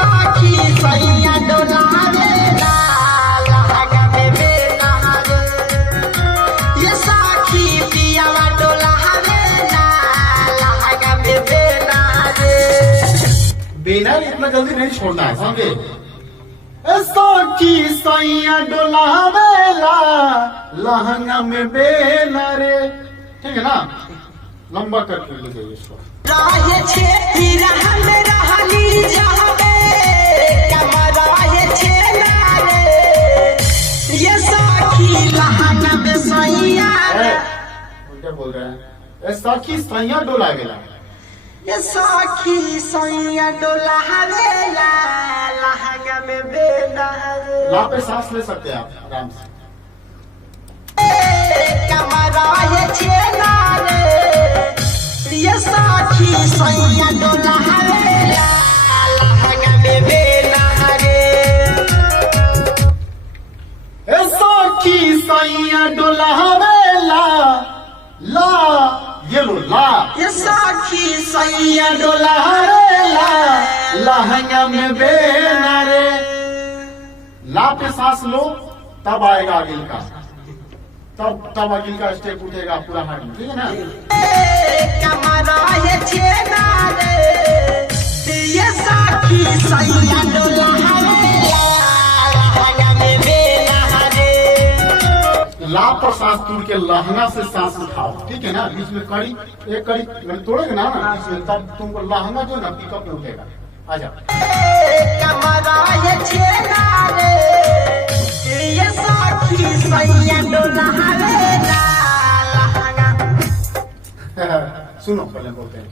साखी सैया डोलावे ला लहंगा में बेना रे। ये साखी पियावा डोलावे ला लहंगा में बेना रे। बेना इतना जल्दी नहीं छोड़ना है, समझे? साखी सैया डोलावेला लहंगा में बेना रे। ठीक है ना, लंबा करके लीजिए इसको। राहे छे फिरहा में रहली जावे कमराहे छे ना रे। ये साखी लहंगा में सैया क्या बोल रहे हैं? साखी सैया डोलावेला। ये साखी सैया डोलावेला लहंगा में बेना रे। ला पे सांस ले सकते हैं आप आराम से। कमराहे छे ना रे। ये साखी सैया डोलावेला लहंगा में बेना रे। साखी सैया डोलावेला ला, ये लो ला। ये साखी सैया डोलावेला लहंगा में बेना रे। ला पे सांस लो तब आएगा अगिल का, तब अगिल का स्टेप उठेगा पूरा हाथ में। ठीक है ना? कमराहे छे ना रे। ये साखी सैया डोलावेला लहंगा में बेना रे। ला पर सांस तोड़ के लहंगा से सांस उठाओ। ठीक है ना? बीच में कड़ी, एक कड़ी तोड़ेगा ना बीच में, तब तुमको लहंगा जो ना पिकअप में उठेगा। आजा। कमराहे छे ना रे। ये साखी सैया डोलावेला लहंगा। सुनो पहले बोलते हैं।